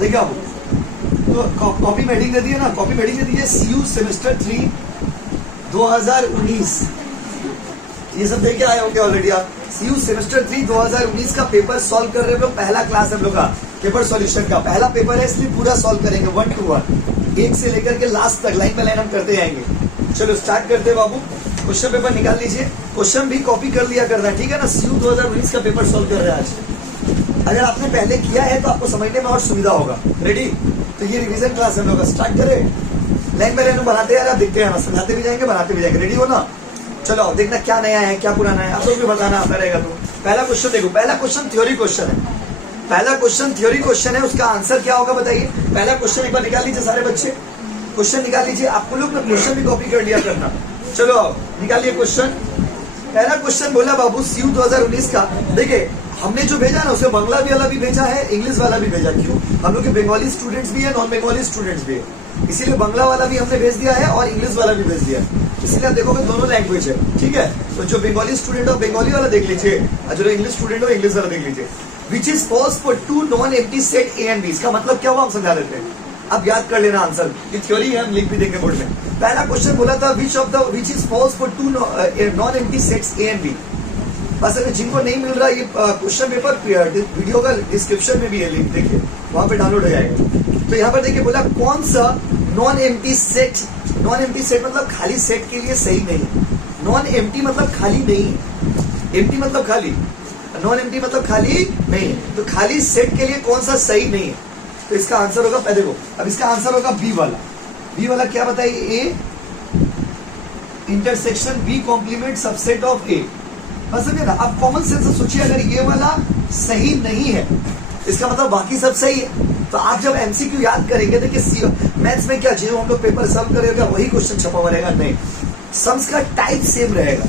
देखिए आप तो कॉपी में हेडिंग दे दी है ना, कॉपी में हेडिंग दे दी है CU सेमेस्टर 3 2019। ये सब देख के आए होंगे ऑलरेडी आप। CU सेमेस्टर 3 2019 का पेपर सॉल्व कर रहे हैं लोग। पहला क्लास हम लोग का पेपर सॉल्यूशन का पहला पेपर है, इसलिए पूरा सॉल्व करेंगे 1 to 1, एक से लेकर के लास्ट तक लाइन बाय लाइन हम करते जाएंगे। चलो स्टार्ट करते हैं बाबू। क्वेश्चन पेपर निकाल लीजिए, क्वेश्चन भी कॉपी कर लिया करना है, ठीक है ना। CU 2019 का पेपर सॉल्व कर रहे हैं आज। अगर आपने पहले किया है तो आपको समझने में और सुविधा होगा। रेडी? तो ये रिवीजन क्लास हम लोग का स्टार्ट करें। लाइन बाय लाइन बनाते हैं, आप दिखते हैं, समझाते भी जाएंगे, बनाते भी जाएंगे। रेडी हो ना? चलो देखना क्या नया है क्या पुराना है, आप लोग भी बताना आता रहेगा। तो पहला क्वेश्चन देखो, पहला क्वेश्चन थ्योरी क्वेश्चन है। पहला क्वेश्चन थ्योरी क्वेश्चन है, उसका आंसर क्या होगा बताइए। पहला क्वेश्चन एक बार निकाल लीजिए सारे बच्चे, क्वेश्चन निकाल लीजिए। आपको लोग क्वेश्चन भी कॉपी कर लिया करना। चलो निकालिए क्वेश्चन। पहला क्वेश्चन बोला बाबू CU 2019 का। देखिए हमने जो भेजा ना उसमें बांग्ला वाला भी भेजा है, इंग्लिश वाला भी भेजा। क्यों? हम लोग के बंगाली स्टूडेंट्स भी है, नॉन बंगाली स्टूडेंट्स भी है, इसीलिए बांग्ला वाला भी हमने भेज दिया है और इंग्लिश वाला भी भेज दिया है। इसलिए आप देखोगे दोनों लैंग्वेज है, ठीक है। तो जो बंगाली स्टूडेंट हो बंगाली वाला देख लीजिए, और जो इंग्लिश स्टूडेंट हो इंग्लिश वाला देख लीजिए। Which is false for 2 non empty set A and B। इसका मतलब क्या हुआ हम समझा देते हैं, अब याद कर लेना आंसर। ये थ्योरी है, हम लिख भी देंगे बोर्ड में। पहला क्वेश्चन बोला था which is false for 2 non empty sets A and B। बस अगर जिनको नहीं मिल रहा ये क्वेश्चन पेपर वीडियो का डिस्क्रिप्शन में भी है लिंक, देखिए वहां पे डाउनलोड हो जाएगा। तो यहाँ पर देखिए बोला कौन सा non empty set, non empty set मतलब खाली सेट के लिए सही नहीं। नॉन एम्प्टी मतलब खाली नहीं, एम्प्टी मतलब खाली, नॉन एम्प्टी मतलब खाली नहीं। तो खाली सेट के लिए कौन सा सही नहीं है, तो इसका आंसर होगा, पहले देखो अब इसका आंसर होगा बी वाला। बी वाला क्या बताइए, A intersection B complement subset of A। बस समझे ना। अब कॉमन सेंस से सोचिए, अगर ये वाला सही नहीं है इसका मतलब बाकी सब सही है। तो आप जब MCQ याद करेंगे, देखिए मैथ्स में क्या जो हम लोग पेपर सॉल्व करेगा वही क्वेश्चन छपा हुआ रहेगा, नहीं सम्स का टाइप सेम रहेगा,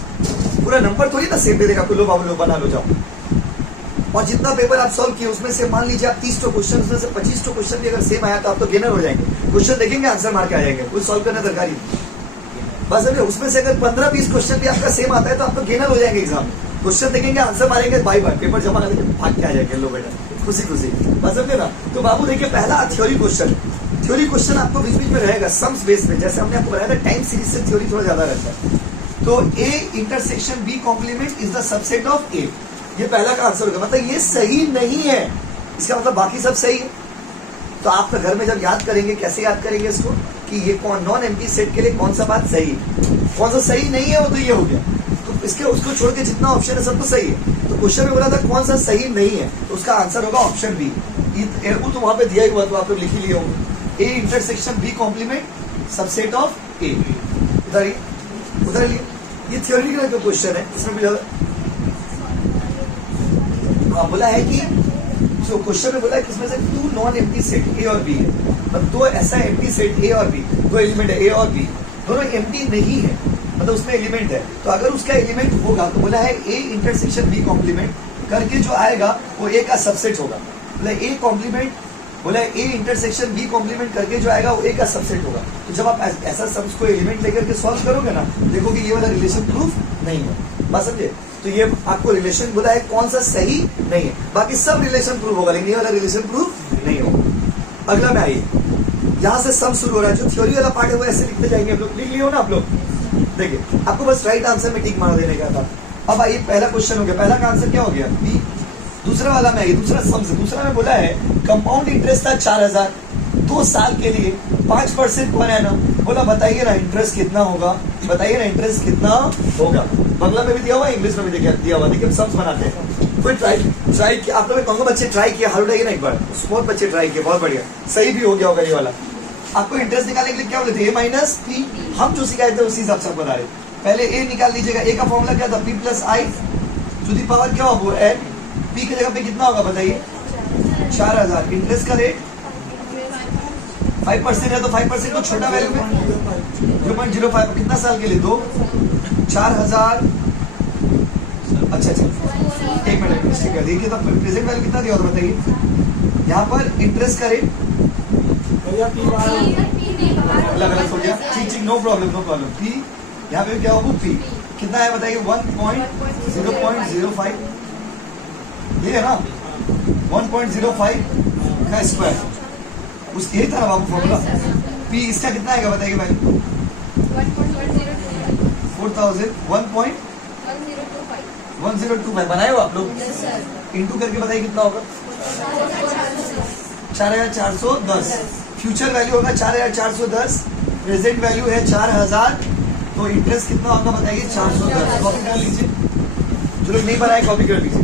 पूरा नंबर थोड़ी ना सेम दे देगा, लो बाबू लो बना लो जाओ। और जितना पेपर आप सॉल्व किए उसमें से मान लीजिए आप 30 क्वेश्चन, उसमें से 25 क्वेश्चन भी अगर सेम आया तो आप तो गेनर हो जाएंगे। क्वेश्चन देखेंगे आंसर मार के आ जाएंगे, कुछ सॉल्व करना दरकार ही। बस अभी उसमें से अगर 15-20 क्वेश्चन भी आपका सेम आता है तो आप तो गेनर हो जाएंगे एग्जाम में। क्वेश्चन देखेंगे आंसर मारेंगे, बाय बाय, पेपर जमा करके भाग के आ जाएंगे, लो बेटा खुशी खुशी। बस समझे ना। तो बाबू देखिए पहला थ्योरी क्वेश्चन, थ्योरी क्वेश्चन आपको बीच बीच में रहेगा सम्स बेस में, जैसे हमने आपको बताया था टाइम सीरीज से थ्योरी थोड़ा ज्यादा रहता है। तो A intersection B complement is the subset of A, ये पहला का आंसर होगा। मतलब ये सही नहीं है, इसका मतलब बाकी सब सही है। तो आप घर में जब याद करेंगे, कैसे याद करेंगे इसको कि ये कौन नॉन एम्प्टी सेट के लिए कौन सा बात सही है, कौन सा सही नहीं है, वो तो ये हो गया। तो इसके उसको छोड़ के जितना ऑप्शन है सब तो सही है। तो क्वेश्चन में बोला था कौन सा सही नहीं है, तो उसका आंसर होगा ऑप्शन बी। वो तो वहां पे दिया ही हुआ, तो आप लोग लिख ही लिए होंगे। A intersection B complement subset of A। उधर लिए ये थ्योरी का क्वेश्चन है, इसमें भी ज्यादा बोला है कि जो क्वेश्चन में बोला है कि इसमें से 2 नॉन एम्प्टी सेट A और B है, मतलब 2 ऐसा एम्प्टी सेट A और B, 2 एलिमेंट है A और B, दोनों एम्प्टी नहीं है, मतलब उसमें एलिमेंट है। तो अगर उसका एलिमेंट होगा तो बोला है A इंटरसेक्शन B कॉम्प्लीमेंट करके जो आएगा वो A का सबसेट होगा। बोला A कॉम्प्लीमेंट, बोला A इंटरसेक्शन B कॉम्प्लीमेंट करके जो आएगा वो A का सबसेट होगा। तो जब आप ऐसा सम्स को एलिमेंट लेकर के सॉल्व करोगे ना, देखोगे ये वाला रिलेशन प्रूफ नहीं है। बात समझे? तो ये आपको रिलेशन बोला है कौन सा सही नहीं है, बाकी सब रिलेशन प्रूफ होगा, लेकिन ये वाला रिलेशन प्रूफ नहीं होगा। अगला में आइए, यहाँ से सम शुरू हो रहा है, जो थ्योरी वाला पार्ट है वो ऐसे लिखते जाएंगे। आप लोग लिख लियो ना आप लोग, देखिए आपको बस राइट आंसर में टिक मार देने का था। अब आइए पहला क्वेश्चन हो गया, पहला का आंसर क्या हो गया बी। दूसरा वाला में आइए, दूसरा सम से, दूसरा में बोला है कंपाउंड इंटरेस्ट था 4000 2 साल के लिए 5% पर एनम। बोला बताइए ना इंटरेस्ट कितना होगा, बताइए ना इंटरेस्ट कितना होगा। बांग्ला में भी दिया हुआ है, इंग्लिश में भी दिया हुआ। देखिए हम सम्स बनाते हैं, कोई ट्राई किया आप लोग कहूंगा बच्चे ट्राई किया, हर उठाइए ना एक बार, बहुत बच्चे ट्राई किए, बहुत बढ़िया, सही भी हो गया होगा ये वाला। आपको इंटरेस्ट निकालने के लिए क्या बोले थे, A माइनस P, हम जो सिखाए थे उसी हिसाब से बता रहे। पहले A निकाल लीजिएगा, A का फॉर्मूला क्या था, P plus I to the power क्या होगा N, P की जगह पे कितना होगा बताइए 4000। इंटरेस्ट का रेट 5% है, तो 5% तो छोटा वैल्यू में 0.05, कितना साल के लिए 2 4000। अच्छा एक मिनट मिस्टेक कर देखिए, तो प्रेजेंट वैल्यू कितना दिया होता बताइए। यहाँ पर इंटरेस्ट का रेट अलग अलग हो गया, ठीक no problem no problem. P यहाँ पे क्या होगा P कितना है बताइए 1.005, ये है ना 1.05 का स्क्वायर, उस यही था ना बाबू फॉर्मूला। पी इसका कितना आएगा बताइए भाई? 4000 1.1025 बनाए हो आप लोग? इंटू करके बताइए कितना होगा? 4410। फ्यूचर वैल्यू होगा 4410, प्रेजेंट वैल्यू है 4000, तो इंटरेस्ट कितना होगा बताइए? 410। कॉपी कर लीजिए, जो लोग नहीं बनाए कॉपी कर लीजिए।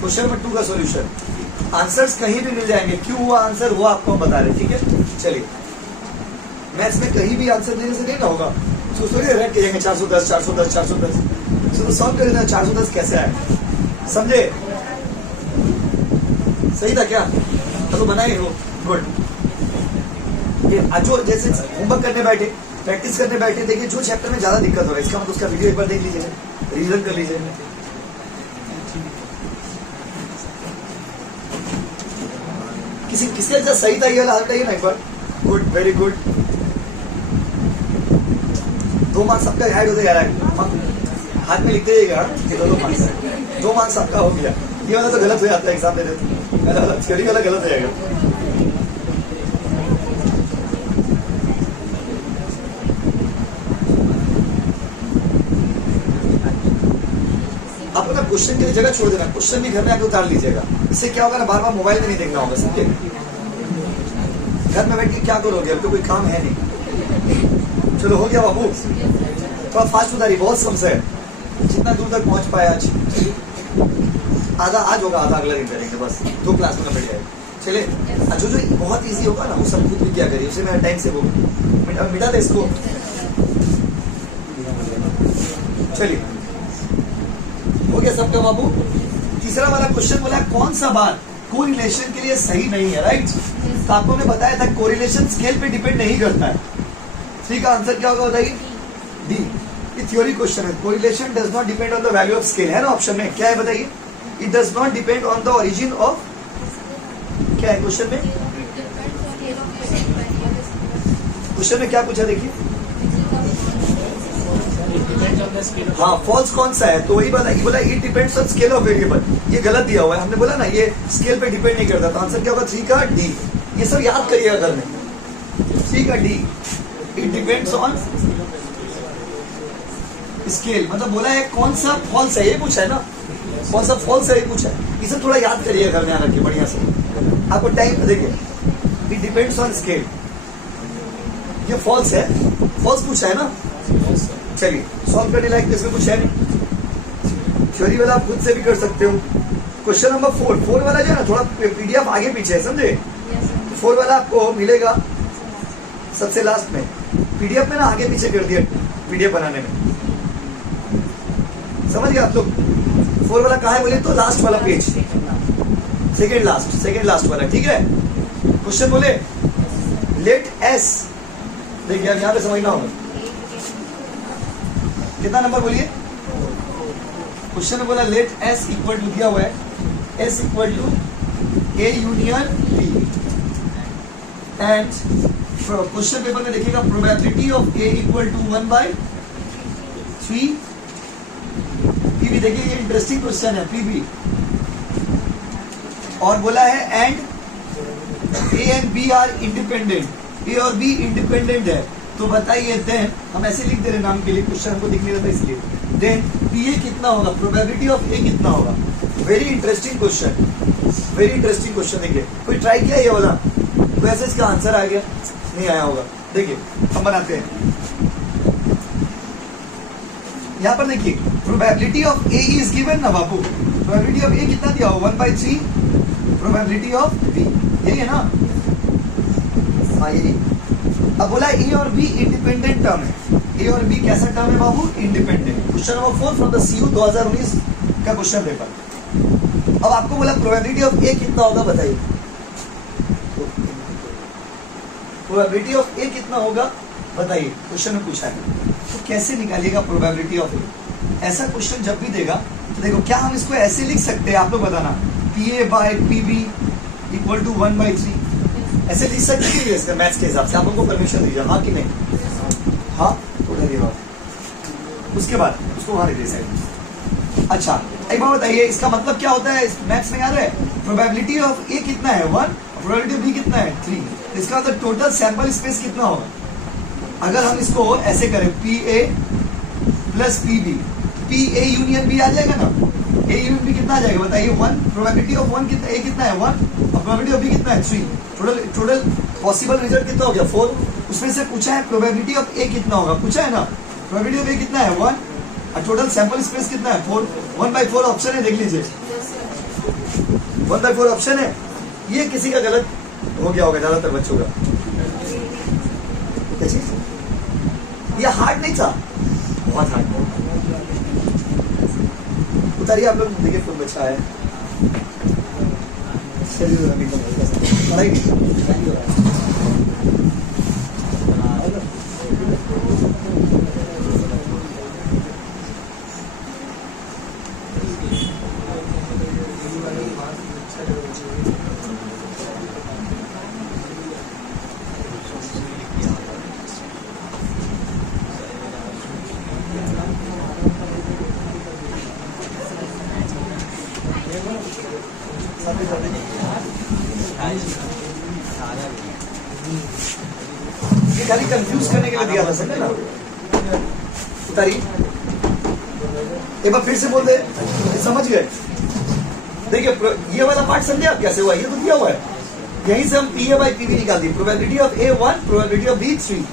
क्वेश्चन नंबर 2 का सॉल्यूशन। आंसर्स कहीं भी मिल जाएंगे, क्यों हुआ आंसर वो आपको हम बता रहे, ठीक है? चलिए, मैथ्स में कहीं भी आंसर देने से नहीं ना होगा, तो थोड़ी रेड करेंगे 410 410 410, तो सॉल्व कर देना 410 कैसे आए, समझे? सही था क्या? तो बनाए हो, गुड। जो जैसे होमवर्क करने बैठे, प्रैक्टिस करने बैठे, देखिए जो चैप्टर में ज्यादा दिक्कत हो रहा है इसका मतलब उसका वीडियो एक बार देख लीजिए, रिवीजन कर लीजिए। किसके साथ सही था ये वाला हाल ना एक बार? Good, very good. 2 मार्क्स आपका ऐड होते जा रहा है, हाथ में लिखते जाइएगा कि 2 मार्क्स है। 2 मार्क्स आपका हो गया। ये वाला तो गलत हो जाता है एग्जाम देते, थ्योरी वाला गलत हो जाएगा। आपको ना क्वेश्चन के लिए जगह छोड़ देना, क्वेश्चन भी घर में आके उतार लीजिएगा। इससे क्या होगा ना, बार बार मोबाइल में नहीं देखना होगा, समझे? घर में बैठ के क्या करोगे, अब तो कोई काम है नहीं। चलो हो गया बाबू, थोड़ा फास्ट उतारी, बहुत समझ है, जितना दूर तक पहुंच पाया आज। आधा आज होगा, आधा अगला दिन करेंगे, बस 2 क्लास में बैठ जाएगा। चले, जो जो बहुत इजी होगा ना वो सब खुद भी क्या करिए, उसे मैं टाइम से वो मिटा दे इसको। चलिए, हो गया सबका बाबू। तीसरा वाला क्वेश्चन बोला कौन सा बार कोरिलेशन के लिए सही नहीं है, राइट? तो आपको मैं बताया था कोरिलेशन स्केल पे डिपेंड नहीं करता है। सी का आंसर क्या होगा बताइए? डी। ये थ्योरी क्वेश्चन है। Correlation does not depend on the value of scale, है ना ऑप्शन में? क्या है बताइए? It does not depend on the origin of, क्या है क्वेश्चन में? क्वेश्चन में क्या पूछा देखिए? हाँ, फॉल्स कौन सा है? तो वही बोला it depends on scale of variable. ये गलत दिया हुआ है, हमने बोला ना ये स्केल पे डिपेंड नहीं करता। तो आंसर क्या होगा? 3 का डी। ये सब याद करिएगा घर में। 3 का D, it depends on scale. मतलब बोला है कौन सा फॉल्स है, ये पूछा है ना, कौन सा फॉल्स है ये पूछा है। ये सब थोड़ा याद करिएगा घर में आकर के बढ़िया से। आपको टाइम देखिए, इट डिपेंड्स ऑन स्केल, ये फॉल्स है, फॉल्स पूछा है ना। चलिए सॉल्व करने लायक इसमें कुछ है नहीं, थ्योरी वाला आप खुद से भी कर सकते हो। क्वेश्चन नंबर 4 वाला जो है ना थोड़ा पीडीएफ आगे पीछे है, समझे? 4 वाला आपको मिलेगा सबसे लास्ट में। पीडीएफ में ना आगे पीछे कर दिया पीडीएफ बनाने में, समझ गए आप लोग? 4 वाला कहा है बोले तो लास्ट वाला पेज, सेकेंड लास्ट वाला, ठीक है? क्वेश्चन बोले लेट एस, देखिए अब यहाँ पे समझना होगा। कितना नंबर बोलिए? क्वेश्चन में बोला लेट एस इक्वल टू, दिया हुआ है S equal to A union B, and question paper में देखिएगा probability of A equal to 1/3 PB. देखिए ये इंटरेस्टिंग क्वेश्चन है, पीबी। और बोला है and A and B are independent, A और बी इंडिपेंडेंट है। तो बताइए देन, हम ऐसे लिख दे रहे नाम के लिए, क्वेश्चन हमको दिख नहीं रहा था इसलिए। देन पी ए कितना होगा, प्रोबेबिलिटी ऑफ ए कितना होगा। Very interesting question, very interesting question. देखिए कोई ट्राई किया ये वाला, तो ऐसे इसका आंसर आ गया, नहीं आया होगा। देखिए हम बनाते हैं, यहाँ पर देखिए probability of A is given ना बाबू। प्रोबेबिलिटी ऑफ ए कितना दिया हो? 1/3 प्रोबेबिलिटी ऑफ बी, यही है ना? हाँ यही। अब बोला ए और बी इंडिपेंडेंट टर्म है, ए और बी कैसा टर्म है बाबू? Independent. Question number 4 from the CU 2019 का क्वेश्चन पेपर। अब आपको बोला प्रोबेबिलिटी ऑफ ए कितना होगा बताइए? प्रोबेबिलिटी ऑफ ए कितना होगा बताइए, क्वेश्चन में पूछा है। तो कैसे निकालिएगा प्रोबेबिलिटी ऑफ ए? ऐसा क्वेश्चन जब भी देगा तो देखो, क्या हम इसको ऐसे लिख सकते हैं? आप लोग बताना, P A by P B equal to 1/3, ऐसे लिख सकते हैं इसका मैथ्स के हिसाब से? आप लोगों को परमिशन दीजिए, हाँ कि नहीं? हाँ तो डरिए बात, उसके बाद उसको वहां रखिए साइड। अच्छा एक बार बताइए, इसका मतलब क्या होता है? मैथ्स में याद है, प्रोबेबिलिटी ऑफ ए कितना है 1, प्रोबेबिलिटी ऑफ बी कितना है 3। इसका मतलब टोटल सैंपल स्पेस कितना होगा? अगर हम इसको ऐसे करें P A plus P B, P A union B आ जाएगा ना, ए यूनियन बी कितना आ जाएगा बताइए? 1। प्रोबेबिलिटी ऑफ 1 कितना, ए कितना है 1 और प्रोबेबिलिटी ऑफ बी कितना है 3। टोटल पॉसिबल रिजल्ट कितना हो गया 4। उसमें से पूछा है प्रोबेबिलिटी ऑफ ए कितना होगा, पूछा है ना, प्रोबेबिलिटी ऑफ ए कितना है 1 और टोटल सैंपल स्पेस कितना है 4। 1/4 ऑप्शन है, देख लीजिए 1/4 ऑप्शन है। ये किसी का गलत हो गया होगा, ज्यादातर बच्चों का। क्या चीज? ये हार्ड नहीं था, बहुत हार्ड। उतारिए आप लोग, देखिए कौन बच्चा है। पढ़ाई ये खाली कंफ्यूज करने के लिए दिया था, समझे ना? उतारिए एक बार फिर से बोल दे, समझ गए? देखिए ये वाला पार्ट समझे आप कैसे हुआ? ये तो दिया हुआ है, यहीं से हम P A by P B निकाल दी। Probability of A 1, probability of B 3।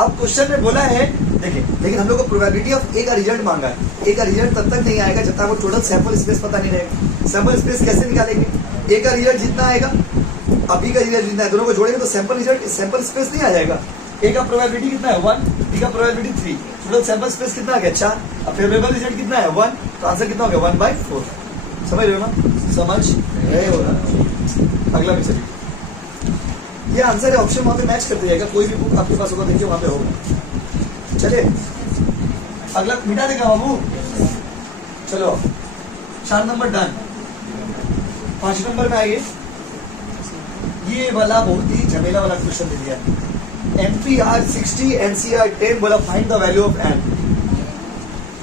अब क्वेश्चन में बोला है, देखिए लेकिन हम लोग को प्रोबेबिलिटी ऑफ ए का रिजल्ट मांगा है। ए का रिजल्ट तब तक नहीं आएगा जब तक वो टोटल सैंपल स्पेस पता नहीं रहेगा। सैंपल स्पेस कैसे निकालेंगे? ए का रिजल्ट जितना आएगा अब बी का रिजल्ट जितना है, दोनों को जोड़ेंगे तो सैंपल रिजल्ट, सैंपल स्पेस नहीं आ जाएगा। ए का प्रोबेबिलिटी कितना है 1, बी का प्रोबेबिलिटी 3, टोटल सैंपल स्पेस कितना आ गया 4। अब फेवरेबल रिजल्ट कितना है 1, तो आंसर कितना हो गया 1/4। समझ रहे हो ना? समझ रहे हो ना? अगला भी चलिए, ये आंसर है, ऑप्शन वहां पे मैच करते जाएगा। कोई भी बुक आपके पास होगा, देखिए वहां पे होगा। चले अगला मिटा देगा बाबू। चलो 4 नंबर डन। 5 नंबर में आइए, ये वाला बहुत ही झमेला वाला क्वेश्चन दे दिया। NPR 60, NCR 10 बोला find the value of n।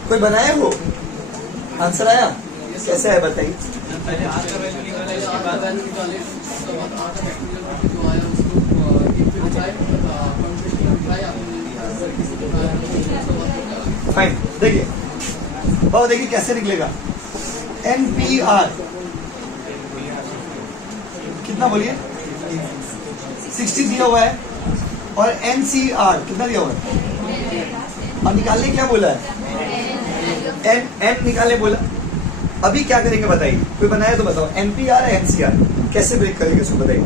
कोई बनाया वो? आंसर आया? कैसे है बताइए? पहले r का वैल्यू निकाला, इसके बाद n निकाले, उसके बाद r का फैक्टोरियल जो आया उसको फाइन। देखिए और देखिए कैसे निकलेगा। NPR कितना बोलिए? 60 दिया हुआ है और NCR कितना दिया हुआ है? अब निकालने क्या बोला है? n निकालने बोला। अभी क्या करेंगे बताइए? कोई बनाया तो बताओ। NPR है NCR, कैसे ब्रेक करेंगे इसको बताइए?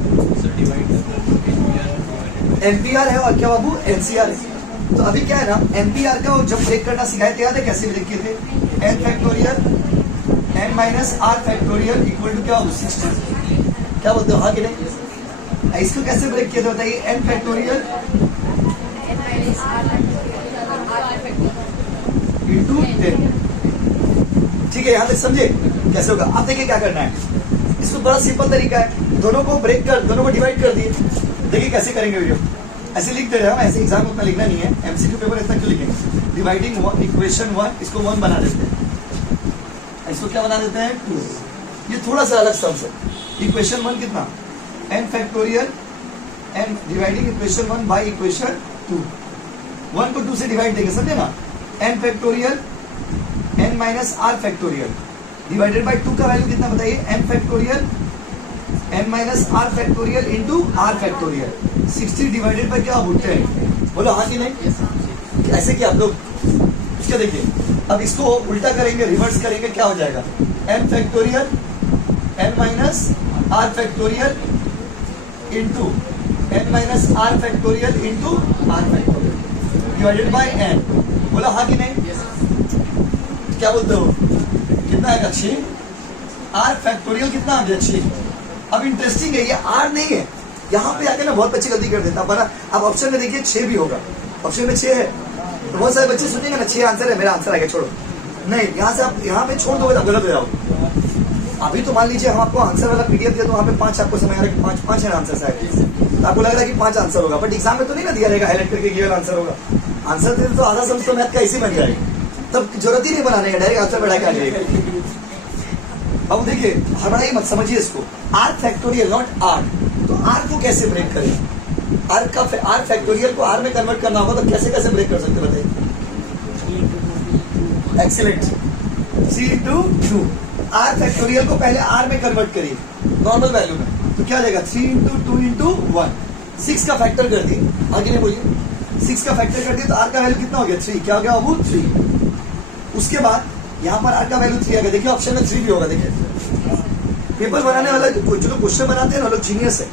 NPR है और क्या बाबू NCR है। तो अभी क्या है ना, NPR का जब ब्रेक करना सिखाए थे, याद है कैसे ब्रेक किए थे? n factorial n minus r factorial equal to क्या हो 60। क्या बोलते हो, हाँ कि नहीं? इसको कैसे ब्रेक किया था बताइए? n factorial into 10। ठीक है, यहाँ तक समझे कैसे होगा? अब देखिए क्या करना है, इसको बड़ा सिंपल तरीका है। दोनों को ब्रेक कर, दोनों को डिवाइड कर दिए। देखिए कैसे करेंगे वीडियो, ऐसे लिख दे रहे हैं हम, ऐसे एग्जाम उतना लिखना नहीं है। MCQ पेपर इतना क्यों लिखेंगे? डिवाइडिंग इक्वेशन 1, इसको 1 बना देते हैं, इसको क्या बना देते हैं 2। ये थोड़ा सा अलग शब्द है। इक्वेशन 1 कितना? n factorial n dividing equation 1 by equation 2। 1 को 2 से डिवाइड देंगे, समझे ना? n factorial n minus r factorial divided by 2 का वैल्यू कितना बताइए? n factorial n minus r factorial into r factorial. 60 divided by क्या होते हैं? बोलो हाँ कि नहीं? ऐसे कि आप लोग क्या देखिए, अब इसको उल्टा करेंगे, रिवर्स करेंगे, क्या हो जाएगा? n factorial n minus r factorial into n minus r factorial into r factorial divided by n। बोला हाँ कि नहीं? क्या बोलते हो? कितना आएगा? 6। r फैक्टोरियल कितना आ गया? 6। अब इंटरेस्टिंग है, ये r नहीं है। यहाँ पे आके ना बहुत बच्चे गलती कर देता है। अब ऑप्शन में देखिए 6 भी होगा, ऑप्शन में 6 है तो बहुत सारे बच्चे सुनेंगे ना 6 आंसर है, मेरा आंसर आ गया, छोड़ो। नहीं, यहाँ से आप यहाँ पे छोड़ दोगे तो गलत हो जाओगे। अभी तो मान लीजिए हम आपको आंसर वाला PDF दिया तो वहाँ पे 5 आपको समय आ रहा है कि 5 है आंसर शायद, तो आपको लग रहा है कि 5 आंसर होगा, बट एग्जाम में तो नहीं ना दिया रहेगा हाईलाइट करके ये वाला आंसर होगा। आंसर दे तो आधा समझ तो मैथ का इसी बन जाएगा, तब जरूरत ही नहीं बनाने का, डायरेक्ट आंसर बढ़ा के आ जाएगा। अब देखिए हमारा ही मत समझिए इसको, r फैक्टोरियल नॉट r। तो r को कैसे ब्रेक करें? आर का आर फैक्टोरियल को आर में कन्वर्ट करना होगा तो कैसे कैसे ब्रेक कर सकते हैं बताइए? Excellent, 3 into 2। आर फैक्टोरियल को पहले आर में कन्वर्ट करिए नॉर्मल वैल्यू में, तो क्या आ जाएगा 3 into 2 into 1। 6 का फैक्टर कर दिए, आगे नहीं बोलिए। 6 का फैक्टर कर दिए तो आर का वैल्यू कितना हो गया? 3। क्या हो गया बाबू? 3। उसके बाद यहाँ पर आर का वैल्यू 3 आ गया। देखिए ऑप्शन में 3 भी होगा। देखिए पेपर बनाने वाला जो लोग क्वेश्चन बनाते हैं ना, लोग जीनियस है।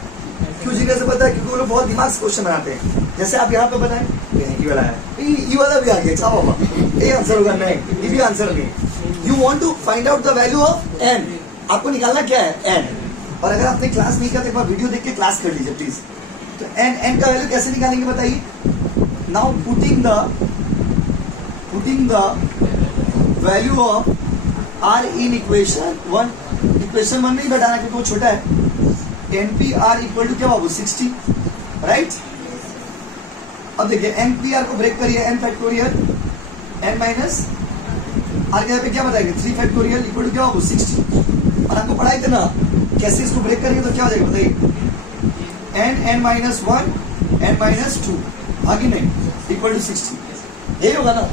क्यों जीनियस है पता है? क्योंकि वो लोग बहुत दिमाग से क्वेश्चन बनाते हैं। जैसे आप यहाँ पे बनाए, ये वाला है, ये वाला भी आ गया, क्या बाबा ये आंसर होगा? नहीं, ये भी आंसर नहीं। You want to find out the value of N. आपको निकालना क्या है? एन। और अगर आपने क्लास नहीं किया तो एक बार वीडियो देख के क्लास कर लीजिए प्लीज। तो एन का वैल्यू कैसे निकालेंगे बताइए? Now putting the value of R in equation 1 नहीं बैठाना क्योंकि वो छोटा है। NPR इक्वल टू क्या बाबू? 60, राइट। अब देखिए NPR को ब्रेक करिए, n factorial n minus R के यहाँ पे क्या बताएंगे? 3 फैक्टोरियल इक्वल टू क्या बाबू? 60। और आपको पढ़ाई थे ना कैसे इसको ब्रेक करेंगे तो क्या हो जाएगा बताइए? n माइनस 1 n माइनस 2 आगे नहीं इक्वल टू 60। यही होगा ना?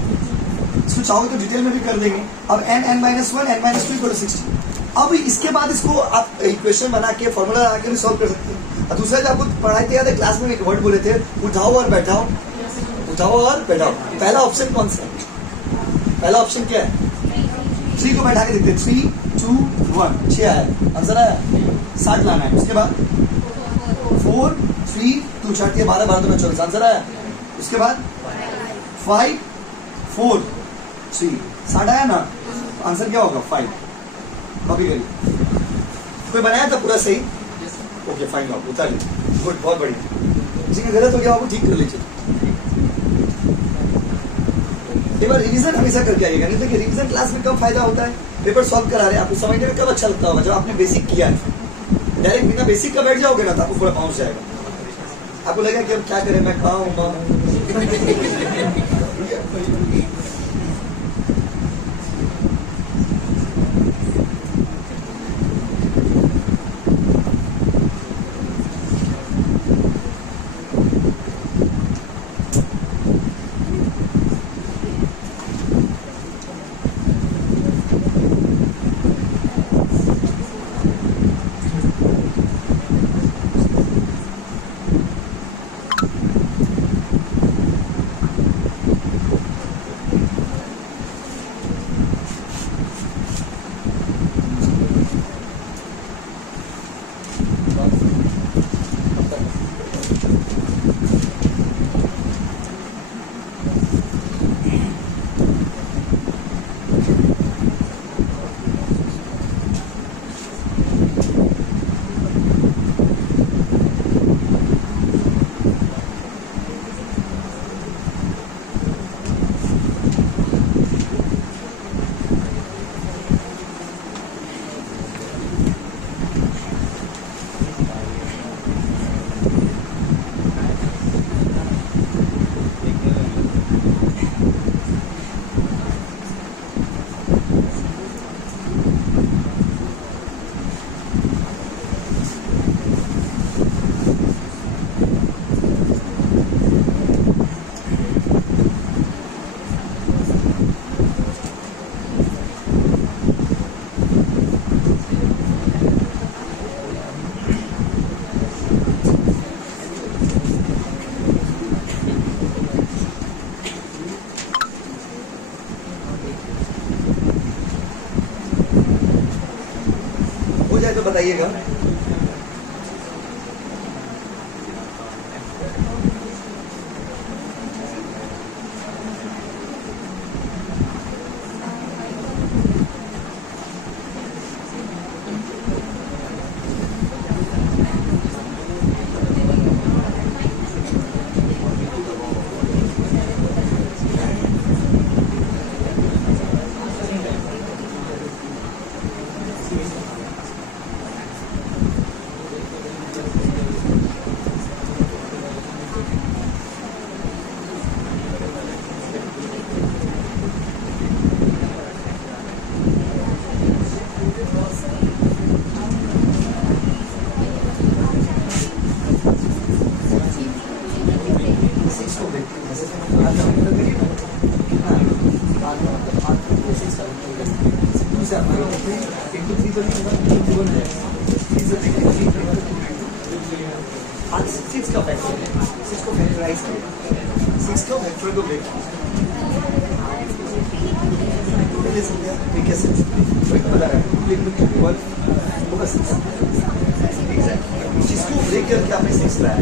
इसको चाहोगे तो डिटेल में भी कर देंगे। अब n minus 1 n minus 2 equal to 60। अब इसके बाद इसको आप इक्वेशन बना के फॉर्मूला लगा के भी सॉल्व कर सकते हैं। और दूसरा जो आपको पढ़ाई थे याद है, क्लास में एक वर्ड बोले थे, उठाओ और बैठाओ। उठाओ और बैठाओ। पहला ऑप्शन कौन सा है? पहला ऑप्शन क्या है? 3 को बैठा के देखते हैं। 3 2 1 6 आया, आंसर आया 60 लाना है। उसके बाद 4 3 2 4 12 12 2 24 आंसर आया। उसके बाद 5 4 3 60 आया ना, आंसर क्या होगा? 5। कॉपी करिए। कोई बनाया था पूरा सही? ओके फाइन, आप उतार लीजिए। गुड, बहुत बढ़िया। जिसमें गलत हो गया आपको ठीक कर लीजिए। एक बार रिवीजन हमेशा करके आइएगा, नहीं तो कि रिवीजन क्लास में कब फायदा होता है? पेपर सॉल्व करा रहे हैं, आपको समझने में कब अच्छा लगता होगा? जब आपने बेसिक किया है। डायरेक्ट बिना बेसिक का बैठ जाओगे ना तो आपको पूरा पहुंच जाएगा। आपको लगेगा कि अब क्या करें, मैं कहाँ हूँ। बताइएगा। इंटू 3 तो नहीं होगा, 1 है। 3 से देखिए 3 आज 6 का फैक्टर है, 6 को फैक्टराइज करें, 6 को फैक्टर को ब्रेक ले सकते हैं। ये कैसे बता रहा है 2 लिख में 1 होगा 6 एग्जैक्टली। जिसको ब्रेक करके आपने 6 लाया,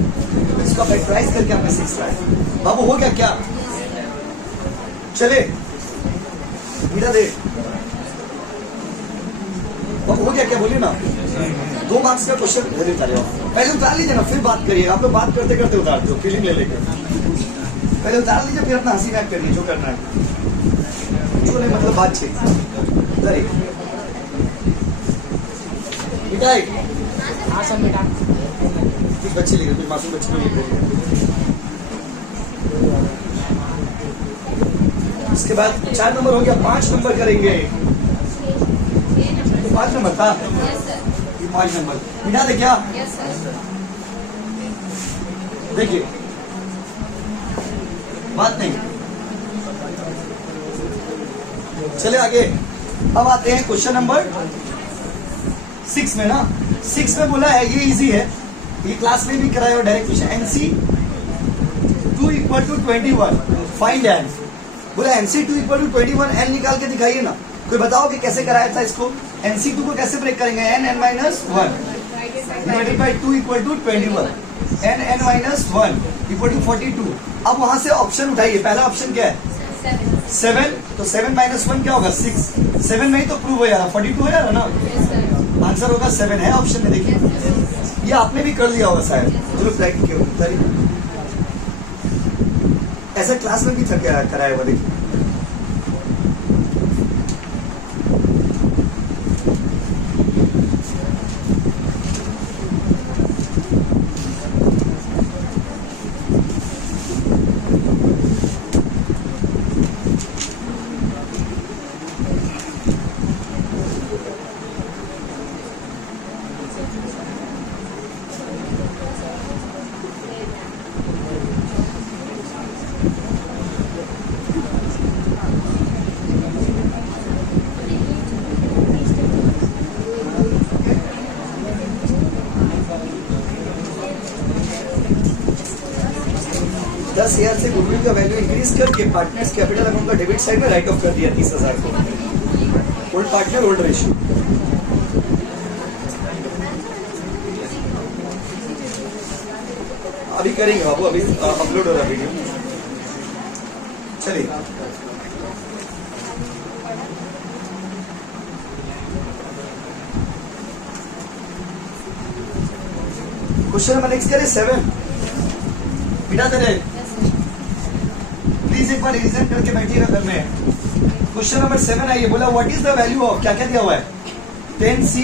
इसका फैक्टराइज करके आपने 6 लाया। बाबू हो गया क्या? चले बेटा दे, बाबू हो गया क्या? बोलिए ना। 2 मार्क्स का क्वेश्चन वो उतारे हो, पहले उतार लीजिए ना, फिर बात करिए। आप लोग बात करते करते उतारते हो, फीलिंग ले लेकर। पहले उतार लीजिए, फिर अपना हंसी मजाक करिए जो करना है, जो नहीं मतलब बातचीत। उतारिए मिटाई। हाँ सब बेटा। कुछ बच्चे लिख रहे, कुछ मासूम बच्चे लिख रहे। इसके बाद 4 नंबर हो गया, 5 नंबर करेंगे। 5 नंबर था, ये 5 नंबर मिटा दे क्या? देखिए बात नहीं, चले आगे। अब आते हैं क्वेश्चन नंबर 6 में ना। 6 में बोला है, ये इजी है, ये क्लास में भी कराया direct question. NC 2 = 21 find N. बोला NC 2 = 21 एन निकाल के दिखाइए ना। कोई बताओ कि कैसे कराया था इसको? NC 2 को कैसे ब्रेक करेंगे? n n - 1 divided by 2 = 21, n n - 1 = 42। अब वहां से ऑप्शन उठाइए। पहला ऑप्शन क्या है? 7। तो 7 - 1 क्या होगा? 6। 7 में ही तो प्रूव हो जा रहा, 42 हो जा रहा ना। आंसर होगा 7 है ऑप्शन में। देखिए ये आपने भी कर लिया होगा शायद, चलो प्रैक्टिस किया। ऐसा क्लास में भी कराया हुआ। देखिए 10,000 से गुडविल का वैल्यू इंक्रीज करके पार्टनर्स कैपिटल अकाउंट का डेबिट साइड में राइट ऑफ कर दिया 30,000 को। Old partner old ratio. अभी करेंगे बाबू, अभी अपलोड हो रहा वीडियो। चलिए क्वेश्चन नंबर नेक्स्ट करें 7। बिना तेरे प्लीज एक बार रिवीजन करके बैठिएगा घर में। क्वेश्चन नंबर 7 आइए। बोला what is the value of, क्या क्या दिया हुआ है? 10C,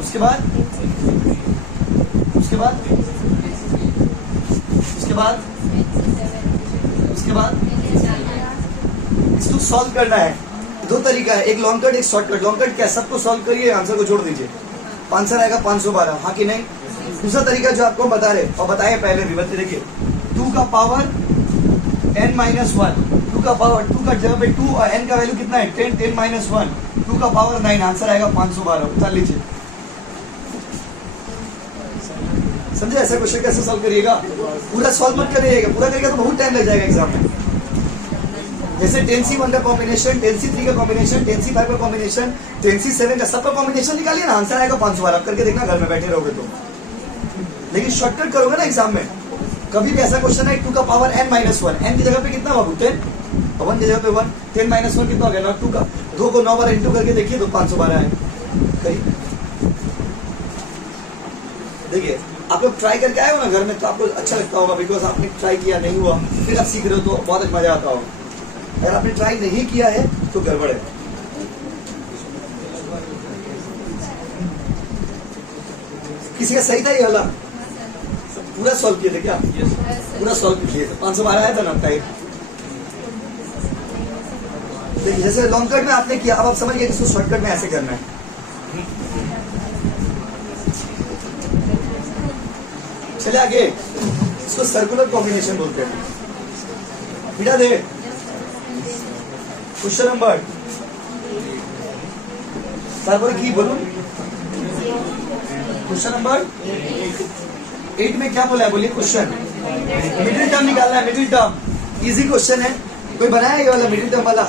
उसके बाद उसके बाद उसके बाद उसके बाद इसको सॉल्व करना है। 2 तरीका है, एक लॉन्ग कट एक शॉर्ट कट। लॉन्ग कट क्या है? सबको सॉल्व करिए, आंसर को जोड़ दीजिए, आंसर आएगा 512। हाँ कि नहीं? दूसरा तरीका जो आपको बता रहे और बताए पहले भी, बता देखिए 2 का पावर n - 1, 2 का पावर 2 का जगह पे 2 और n का वैल्यू कितना है? 10, 10 - 1, 2 का पावर 9, आंसर आएगा 512। उतार लीजिए। समझे? ऐसा क्वेश्चन कैसे सॉल्व करिएगा? पूरा सॉल्व मत करिएगा, पूरा करिएगा तो बहुत टाइम लग जाएगा एग्जाम में। जैसे 10C1 का कॉम्बिनेशन, 10C3 का कॉम्बिनेशन, 10C5 का कॉम्बिनेशन, 10C7 का सबका कॉम्बिनेशन निकालिए ना, आंसर आएगा 512। आप करके देखना घर में बैठे रहोगे तो। लेकिन शॉर्टकट करोगे ना एग्जाम में, कभी भी ऐसा क्वेश्चन है 2 का पावर n - 1, n की जगह पे कितना बाबू? 10, 1 की जगह पे 1, 10 - 1 कितना हो गया? 2 का 2 को 9 बार इंटू करके देखिए तो 512 है। करिए देखिए, आप लोग ट्राई करके आए हो ना घर में तो आपको अच्छा लगता होगा, बिकॉज आपने ट्राई किया नहीं हुआ, फिर आप सीख रहे हो तो बहुत मजा आता होगा। अगर आपने ट्राई नहीं किया है तो गड़बड़ है। किसी का सही था ये वाला? पूरा सॉल्व किए थे क्या? पूरा सॉल्व किए थे। 512 आया था ना टाइप। देखिए जैसे लॉन्ग कट में आपने किया, अब आप समझ गए कि इसको शॉर्टकट में ऐसे करना है। चले आगे, इसको सर्कुलर कॉम्बिनेशन बोलते हैं। बिना दे क्वेश्चन नंबर তারপরে কি বলুন, क्वेश्चन नंबर 8 में क्या बोला है, बोलिए क्वेश्चन। मिडिल टर्म निकालना है, मिडिल टर्म इजी क्वेश्चन है। कोई बनाया ये वाला मिडिल टर्म वाला?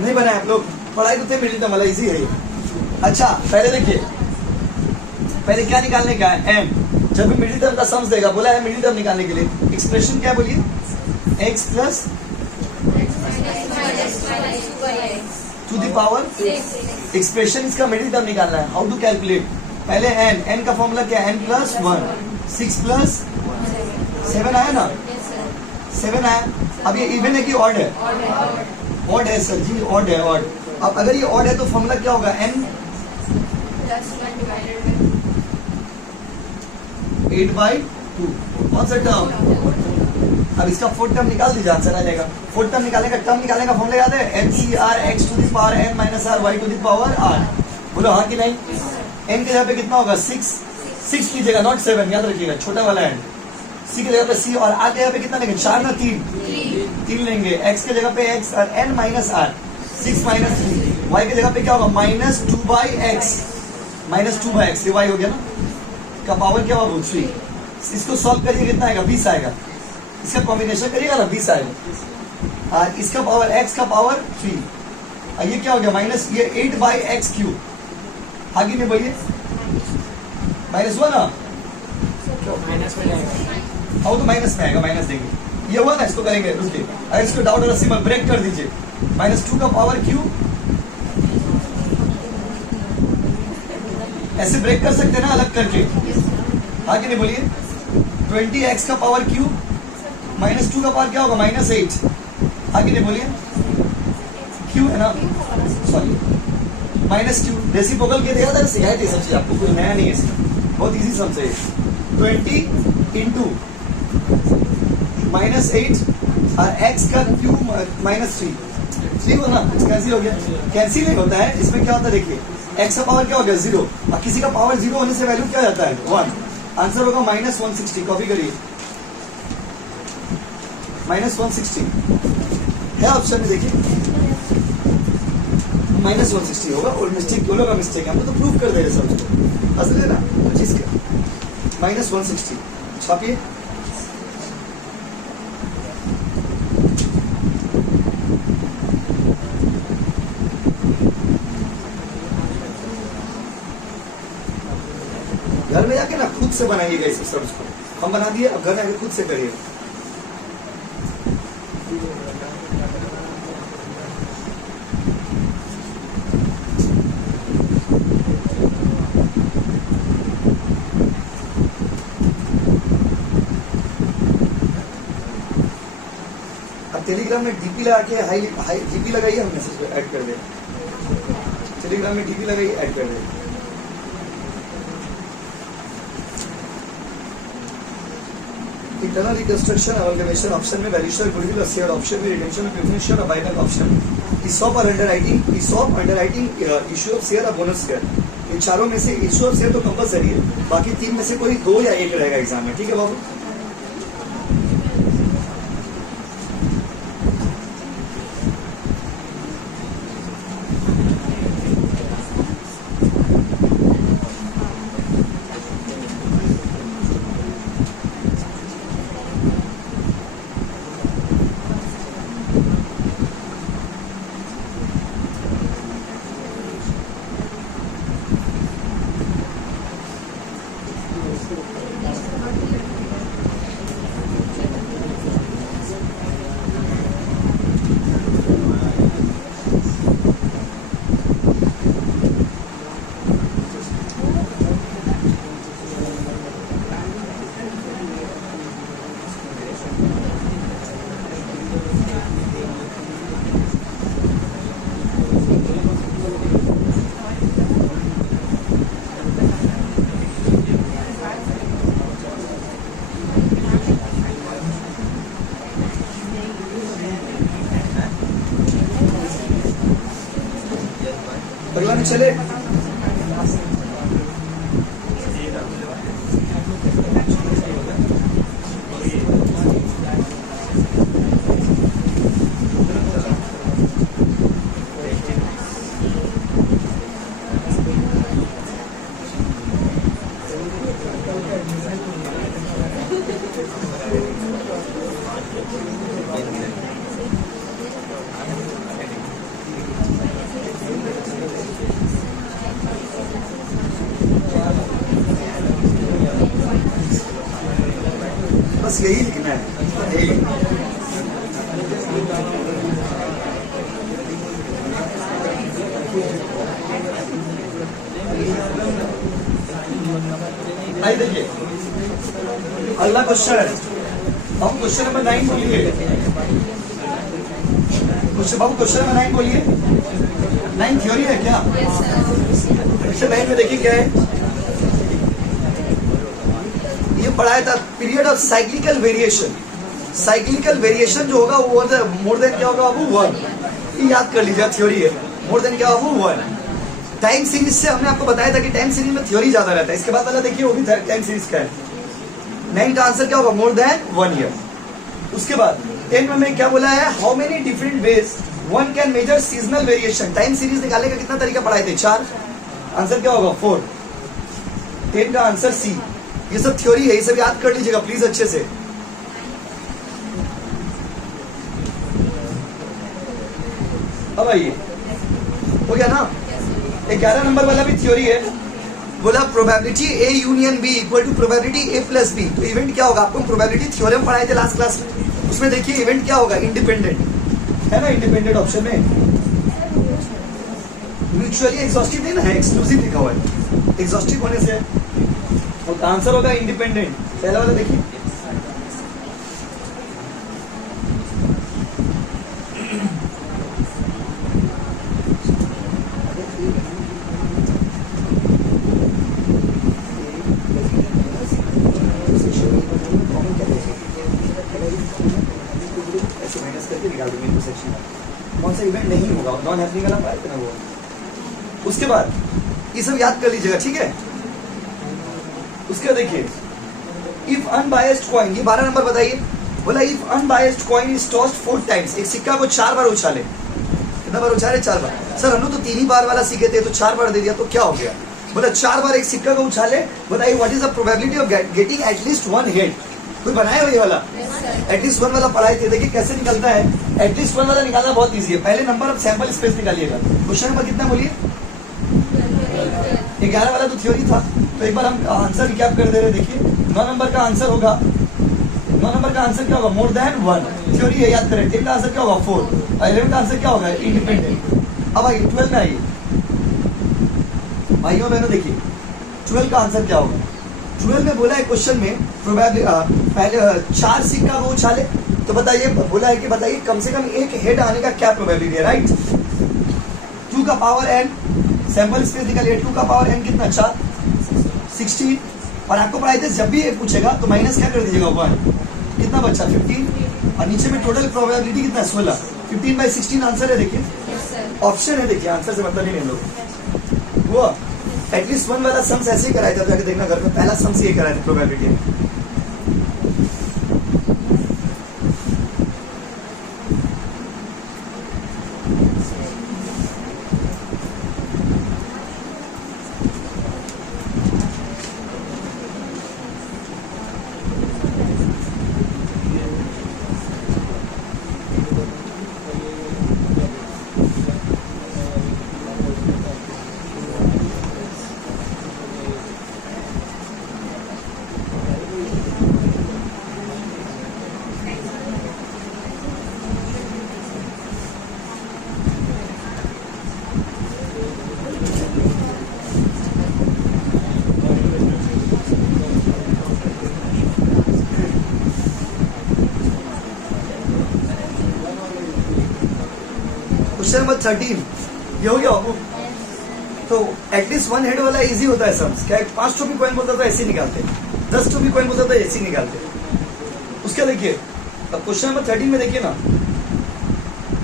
नहीं बनाया आप लोग, पढ़ाई तो थे मिडिल टर्म वाला, इजी है ये। अच्छा पहले देखिए, पहले क्या निकालने का है, एन। जब भी मिडिल टर्म का सम्स देगा, बोला है मिडिल टर्म निकालने के लिए एक्सप्रेशन क्या बोलिए, x plus two the power expression, इसका मिडिल टर्म निकालना है। हाउ टू कैलकुलेट, पहले n का फॉर्मूला क्या है, n प्लस 1, 6 प्लस 7 आया ना, 7 आया। अब ये इवन है कि ऑड है, ऑड है सर जी, ऑड है, ऑड। अब अगर ये ऑड है तो फॉर्मूला क्या होगा, n 8/2, कौन सा टर्म। अब इसका फोर्थ टर्म निकाल दीजिए, आंसर आ जाएगा। फोर्थ टर्म निकालने का, टर्म निकालने का फॉर्मूला याद है, NCR x to the power n minus r y to the power r। बोलो हाँ कि नहीं। n के जगह पे कितना होगा, 6 लीजिएगा, नॉट 7, याद रखिएगा, छोटा वाला है। c की जगह पे c और r की जगह पे कितना लेंगे, 4 ना 3 लेंगे। x की जगह पे x और n minus r, 6 minus 3। y की जगह पे क्या होगा, -2/x, -2/x, ये y हो गया ना, का पावर क्या होगा, 3। इसको सॉल्व करिए, कितना आएगा, 20 आएगा। इसका कॉम्बिनेशन करिएगा ना, 20 आएगा। और इसका पावर x का पावर 3, और ये क्या हो गया, माइनस ये 8/x³। आगे में बोलिए, -1 ना, माइनस में जाएगा, आओ तो माइनस में आएगा, माइनस देंगे। ये हुआ ना, इसको करेंगे रुकिए। अगर इसको डाउट वाला सिंबल ब्रेक कर दीजिए, -2 का पावर q, ऐसे ब्रेक कर सकते हैं ना, अलग करके। आगे नहीं बोलिए, 20x का पावर q, -2 का पावर क्या होगा, -8। आगे नहीं बोलिए, q है ना, सॉरी -q, रेसिप्रोकल के दिया था, सिखाई थी सब चीज आपको, कुछ नया नहीं है इसमें, बहुत इजी सम से। 20 इंटू -8 और x का q -3, ठीक हो ना, कैंसिल हो गया। कैंसिलिंग होता है, इसमें क्या होता है देखिए, x का पावर क्या हो गया, 0, और किसी का पावर 0 होने से वैल्यू क्या जाता है, 1। आंसर होगा -160, कॉपी करिए, -160 है ऑप्शन में, देखिए -160 होगा। और मिस्टेक क्यों होगा, मिस्टेक हम तो प्रूव कर दे रहे सब उसको, असल है ना चीज का, -160 छापिए। घर में जाके ना खुद से बनाइएगा इस सब को, हम बना दिए, अब घर में आके खुद से करिए। अब टेलीग्राम में डीपी लगा के हाई डीपी लगाइए, हम मैसेज को ऐड कर दे। टेलीग्राम में डीपी लगाइए, ऐड कर दे। इंटरनल रिकंस्ट्रक्शन अमलगमेशन ऑप्शन में वैल्यूशन गुडविल और शेयर ऑप्शन में रिटेंशन ऑफ प्रिफरेंस शेयर और बायबैक ऑप्शन, ईसॉप और underwriting, ESOP underwriting, issue of share और बोनस शेयर, इन चारों में से इशू ऑफ शेयर तो कंपलसरी है, बाकी 3 में से कोई 2 या 1 रहेगा एग्जाम में, ठीक है बाबू। अगला में चले, बस यही लिखना है, यही लिखना है। आइए देखिए अगला क्वेश्चन है, हम क्वेश्चन नंबर 9 बोलिए। क्वेश्चन नंबर 9 बोलिए। 9 थ्योरी है क्या? क्वेश्चन 9 में देखिए क्या है, ये पढ़ाया था period of cyclical variation. Cyclical variation जो होगा वो मोर देन क्या होगा बाबू 1, ये याद कर लीजिए, थ्योरी है। मोर देन क्या होगा 1। टाइम सीरीज से हमने आपको बताया था कि टाइम सीरीज में थ्योरी ज्यादा रहता है। इसके बाद वाला देखिए वो भी टाइम सीरीज का है। 9 का आंसर क्या होगा? More than 1 year. उसके बाद 10 में क्या बोला है? How many different ways one can measure seasonal variation. Time series निकालने का कितना तरीका पढ़ाए थे? 4। आंसर क्या होगा? 4। 10 का आंसर सी। ये सब थ्योरी है, ये सब याद कर लीजिएगा प्लीज अच्छे से। अब आइए, हो गया ना? 11 नंबर वाला भी थ्योरी है। बोला probability A union B equal to probability A plus B. तो इवेंट क्या होगा? आपको प्रोबेबिलिटी थ्योरम पढ़ाए थे लास्ट क्लास में, उसमें देखिए इवेंट क्या होगा? इंडिपेंडेंट है ना, इंडिपेंडेंट ऑप्शन में। म्यूचुअली एग्जॉस्टिव नहीं ना है, एक्सक्लूसिव लिखा हुआ है। एग्जॉस्टिव होने से और आंसर होगा इंडिपेंडेंट। पहला वाला देखिए, कौन सा इवेंट नहीं होगा, नॉन हैपनिंग वाला पाए थे ना वो। उसके बाद ये सब याद कर लीजिएगा, ठीक है? उसके बाद देखिए इफ अनबायस्ड कॉइन, ये 12 नंबर बताइए। बोला if unbiased coin is tossed 4 times, एक सिक्का को 4 बार उछाले। कितना बार उछाले? 4 बार। सर हम लोग तो 3 ही बार वाला सीखे थे, तो 4 बार दे दिया तो क्या हो गया? बोला 4 बार एक सिक्का को उछाले। बताइए what is the probability of getting at least 1 head. कोई बनाए हो ये वाला? एटलीस्ट 1 वाला पढ़ाए थे। देखिए कैसे निकलता है। एटलीस्ट 1 वाला निकालना बहुत इजी है। पहले नंबर ऑफ सैंपल स्पेस निकालिएगा। क्वेश्चन नंबर कितना बोलिए? 11 वाला तो थ्योरी था, तो एक बार हम आंसर रिकैप कर दे रहे। देखिए 9 नंबर का आंसर होगा, 9 नंबर का आंसर क्या होगा? More than 1। थ्योरी है, याद करें। 10 का आंसर क्या होगा? 4। 11 का आंसर क्या होगा? इंडिपेंडेंट। अब आइए 12 में आइए भाइयों बहनों, देखिए 12 का आंसर क्या होगा? 12 में बोला है क्वेश्चन में प्रोबेबिलिटी पहले 4 सिक्का को उछाले, तो बताइए बोला है कि बताइए कम से कम एक हेड आने का क्या प्रोबेबिलिटी है, राइट? 2 का पावर n, सैंपल स्पेस निकालिए। 2 का पावर n कितना? 4, 16। और आपको पढ़ाई थे जब भी ये पूछेगा तो माइनस क्या कर दीजिएगा? 1। कितना बच्चा? 15। और नीचे में टोटल प्रोबेबिलिटी कितना? 16। 15/16 आंसर है। देखिए ऑप्शन है, देखिए आंसर से मतलब नहीं लोग वो एटलीस्ट 1 वाला सम्स ऐसे ही कराया था, जाके देखना घर में। पहला सम्स ये कराया था प्रोबेबिलिटी में। क्वेश्चन नंबर 13 ये हो गया बाबू। तो एटलीस्ट 1 हेड वाला इजी होता है सम्स। क्या 5 टू भी कॉइन बोलता तो ऐसे निकालते, 10 टू भी कॉइन बोलता तो ऐसे निकालते। उसके देखिए अब क्वेश्चन नंबर 13 में देखिए ना,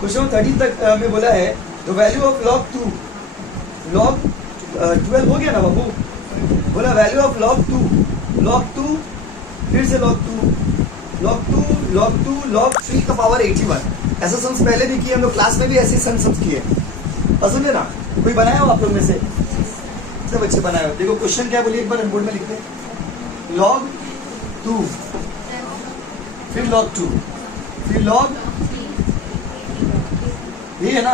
क्वेश्चन नंबर 13 तक में बोला है the value of log 2, log 12 हो गया ना बाबू। बोला वैल्यू ऑफ log 2 फिर से log 2 log 3 का पावर 81। ऐसा सम्स पहले भी किए हम लोग, क्लास में भी ऐसे सम्स किए। और सुनिए ना, कोई बनाया हो आप लोग में से? सब बच्चे बनाए हो। देखो क्वेश्चन क्या बोलिए एक बार बोर्ड में लिखते हैं। log 2 फिर log 2 फिर log, ये है ना,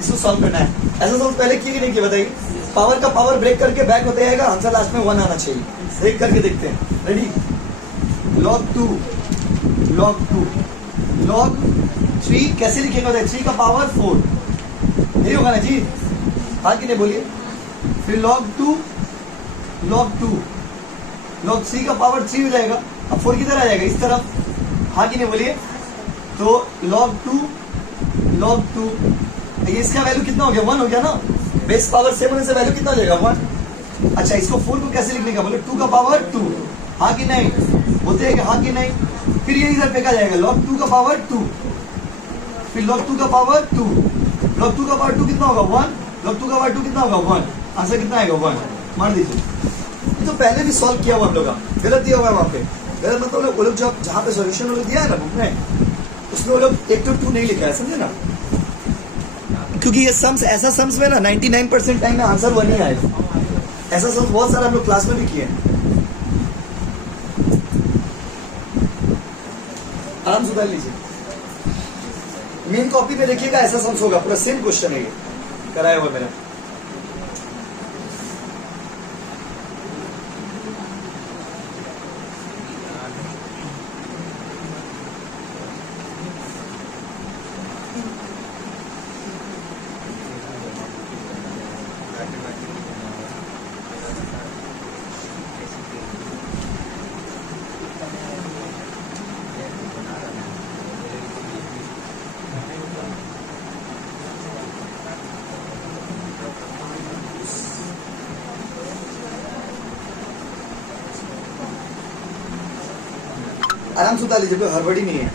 इसको सॉल्व करना है। ऐसा सॉल्व पहले किए कि नहीं किए बताइए? पावर का पावर ब्रेक करके बैक होते जाएगा, आंसर लास्ट में 1 आना चाहिए। ब्रेक करके देखते हैं। रेडी? log 2, log 2, log 3 कैसे लिखेंगे बताइए? 3 का पावर 4, यही होगा ना जी? हाँ कि नहीं बोलिए? फिर log 2, log 2, log 3 का पावर 3 हो जाएगा। अब 4 किधर आ जाएगा? इस तरफ। हाँ कि नहीं बोलिए? तो log 2, log 2, ये इसका वैल्यू कितना हो गया? 1 हो गया ना? बेस पावर सेम होने से वैल्यू कितना हो जाएगा? 1। अच्छा, इसको 4 को कैसे लिखने का बोले? 2 का पावर 2, हाँ कि नहीं? बोलते हैं कि हाँ कि नहीं? फिर ये इधर फेंका जाएगा, log 2 का पावर 2, फिर log 2 का पावर 2, log 2 का पावर 2 कितना होगा? 1, log 2 का पावर 2 कितना होगा? 1। आंसर कितना आएगा? 1। मार दीजिए। ये तो पहले भी सॉल्व किया हुआ हम लोग का, गलत दिया हुआ है वहाँ पे। गलत मतलब वो लोग जब जहाँ पे सॉल्यूशन वो लोग दिया है ना बुक में, उसमें वो लोग 1 to 2 नहीं लिखा है, समझे ना? क्योंकि ये सम्स, ऐसा सम्स में ना 99% टाइम में आंसर 1 ही आएगा। ऐसा सम्स बहुत सारा हम लोग क्लास में भी किए हैं। आराम से उतार लीजिए। मेन कॉपी में देखिएगा ऐसा सम्स होगा, पूरा सेम क्वेश्चन है ये कराया हुआ मेरा। आराम से उतार लीजिए, कोई हड़बड़ी नहीं है,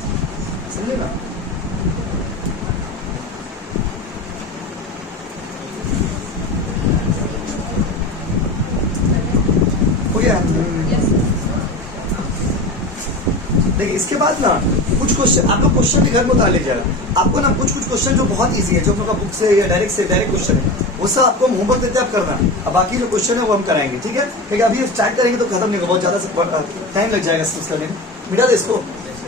समझे ना? हो गया? देखिए इसके बाद ना कुछ क्वेश्चन आप लोग क्वेश्चन भी घर में उतार लीजिएगा। आपको ना कुछ क्वेश्चन जो बहुत इजी है, जो हम लोग का बुक से या डायरेक्ट क्वेश्चन है, वो सब आपको हम होमवर्क देते हैं, आप करना। अब बाकी जो क्वेश्चन है वो हम कराएंगे, ठीक है? क्योंकि अभी स्टार्ट करेंगे तो खत्म नहीं होगा, बहुत ज्यादा टाइम लग जाएगा इसको करने में। मिटा दे इसको,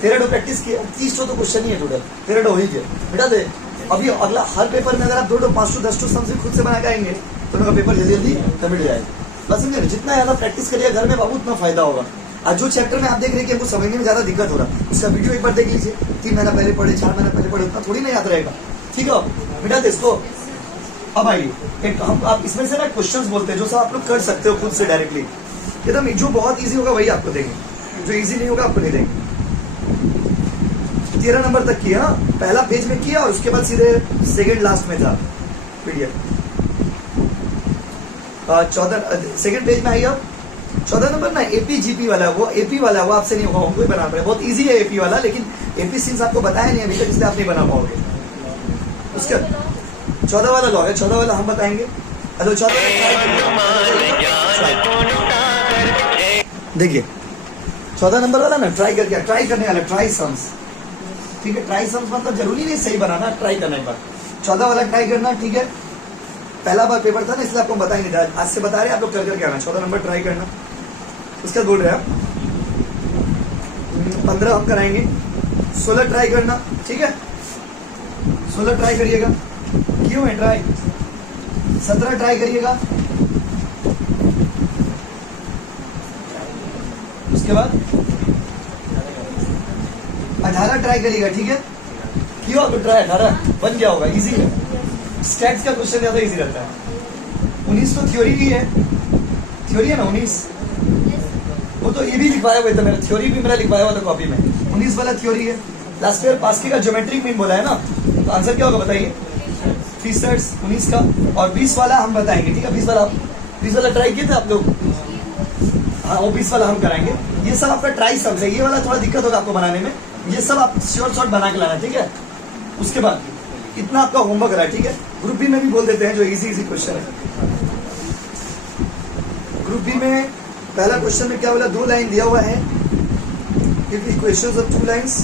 13 प्रैक्टिस किया, 30 तो क्वेश्चन ही है टोटल, 13 हो ही गया, मिटा दे। अभी अगला हर पेपर में अगर आप 2 5 10 सम खुद से बना के आएंगे तो उनका पेपर जल्दी जल्दी मिट जाएगा। बस समझे? जितना ज्यादा प्रैक्टिस करिए घर में बाबू उतना फायदा होगा। आज जो चैप्टर में आप देख रहे हैं कि हमको समझने में ज्यादा दिक्कत हो रहा है, उसका वीडियो एक बार देख लीजिए। 3 महीना पहले पढ़े, 4 महीना पहले पढ़े, उतना थोड़ी ना याद रहेगा, ठीक है? मिटा दे इसको। अब आइए एक हम आप इसमें से ना क्वेश्चंस बोलते हैं जो सब आप लोग कर सकते हो खुद से डायरेक्टली। एकदम जो बहुत ईजी होगा वही आपको देंगे, जो ईजी नहीं होगा आपको नहीं देंगे। 13 नंबर तक किया, पहला पेज में किया और उसके बाद सीधे सेकंड लास्ट में था पीडीएफ। 14 सेकंड पेज में आई। अब 14 नंबर ना एपी जीपी वाला, वो एपी वाला वो आपसे नहीं होगा, हमको ही बनाना पड़ेगा। बहुत इजी है एपी वाला, लेकिन एपी सिंस आपको बताया नहीं अभी तक, इसलिए आप नहीं बना पाओगे। उसका 14 वाला लॉ है, 14 वाला हम बताएंगे। हेलो 14 देखिए 14 नंबर वाला ना ट्राई करने वाला, ट्राई सम्स, ठीक है? ट्राई सम्स मतलब जरूरी नहीं सही बनाना, ट्राई करना एक बार। 14 वाला ट्राई करना, ठीक है? पहला बार पेपर था ना, इसलिए आपको बताएंगे, आज से बता रहे हैं, आप लोग करके आना। 14 नंबर ट्राई करना, उसका बोल रहे हैं 15 हम कराएंगे। 16 ट्राई करना, ठीक है? 16 ट्राई करिएगा, क्यों है ट्राई? 17 ट्राई करिएगा, उसके बाद 18 ट्राई करिएगा, ठीक है? क्यों आपको ट्राई 18 बन गया होगा, इजी है। स्टैट्स का क्वेश्चन ज्यादा इजी रहता है। 19 तो थ्योरी ही है, थ्योरी है ना 19, वो तो ये भी लिखवाया हुआ था, मेरा थ्योरी भी मेरा लिखवाया हुआ था कॉपी में। 19 वाला थ्योरी है। लास्ट ईयर पास का ज्योमेट्रिक मीन बोला है ना, तो आंसर क्या होगा बताइए? फीचर्स 19 का, और 20 वाला हम बताएंगे, ठीक है? 20 वाला ट्राई किए थे आप लोग? हाँ, वो 20 वाला हम कराएंगे। ये सब आपका ट्राई सब है, ये वाला थोड़ा दिक्कत होगा आपको बनाने में, ये सब आप शॉर्ट बना के लाना, ठीक है? उसके बाद इतना आपका होमवर्क रहा है, ठीक है? ग्रुप बी में भी बोल देते हैं, जो इजी क्वेश्चन है। ग्रुप बी में पहला क्वेश्चन में क्या बोला? 2 लाइन दिया हुआ है, इक्वेशंस ऑफ 2 लाइंस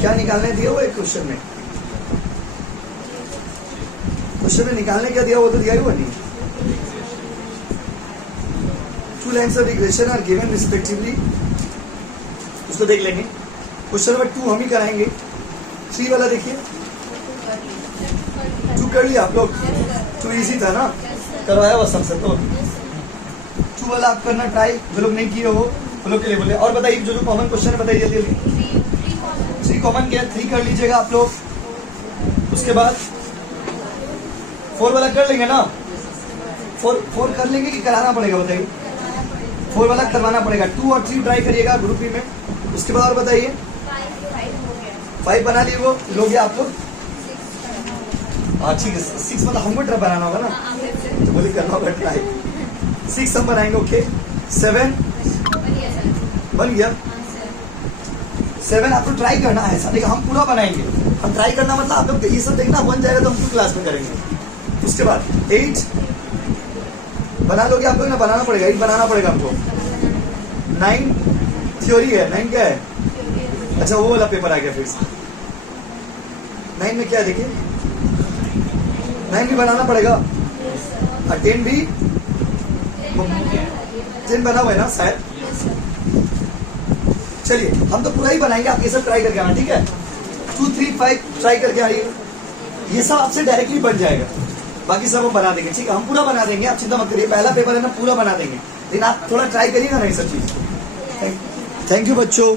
क्या निकालने दिया हुआ है क्वेश्चन में? क्वेश्चन में निकालने क्या दिया हुआ? तो दिया हुआ नहीं। 2 lines of equation are given respectively, उसको देख लेंगे। क्वेश्चन नंबर 2 हम ही कराएंगे। 3 वाला देखिए, 2 कर लिया आप लोग? 2 इजी था ना, करवाया हुआ सबसे। तो 2 वाला आप करना ट्राई, जो लोग नहीं किए हो हम लोग के लिए बोले। और बताइए जो जो कॉमन क्वेश्चन है बताइए जल्दी जल्दी। 3 कॉमन क्या है, 3 कर लीजिएगा आप लोग। उसके बाद 4 वाला कर लेंगे ना, 4 कर लेंगे कि कराना पड़ेगा बताइए। 4 वाला करवाना पड़ेगा। 2 और 3 ट्राई करिएगा ग्रुप बी में। उसके बाद और बताइए 5 बना लिए वो लोगे आप लोग। हाँ ठीक है, 6 मतलब हमको ट्राई बनाना होगा ना, तो बोले करना होगा ट्राई। 6 हम बनाएंगे। ओके 7 बन गया। 7 आपको ट्राई करना है, ऐसा देखिए हम पूरा बनाएंगे। हम ट्राई करना मतलब आप लोग ये सब देखना बन जाएगा तो हम पूरी क्लास में करेंगे। उसके बाद 8 बना लोगे आप लोग ना, बनाना पड़ेगा, 8 बनाना पड़ेगा आपको। 9 थ्योरी है, 9 क्या है? अच्छा वो वाला पेपर आ गया फिर से। 9 में क्या है देखिए, 9 भी बनाना पड़ेगा और 10 भी, 10 बना हुआ है ना शायद। चलिए हम तो पूरा ही बनाएंगे, आप ये सब ट्राई करके आना, ठीक है। 2 3 5 ट्राई करके आइए, ये सब आपसे डायरेक्टली बन जाएगा। बाकी सब हम बना देंगे, ठीक है, हम पूरा बना देंगे, आप चिंता मत करिए। पहला पेपर है ना, पूरा बना देंगे, लेकिन आप थोड़ा ट्राई करिएगा ना ये सब चीज। थैंक यू बच्चों।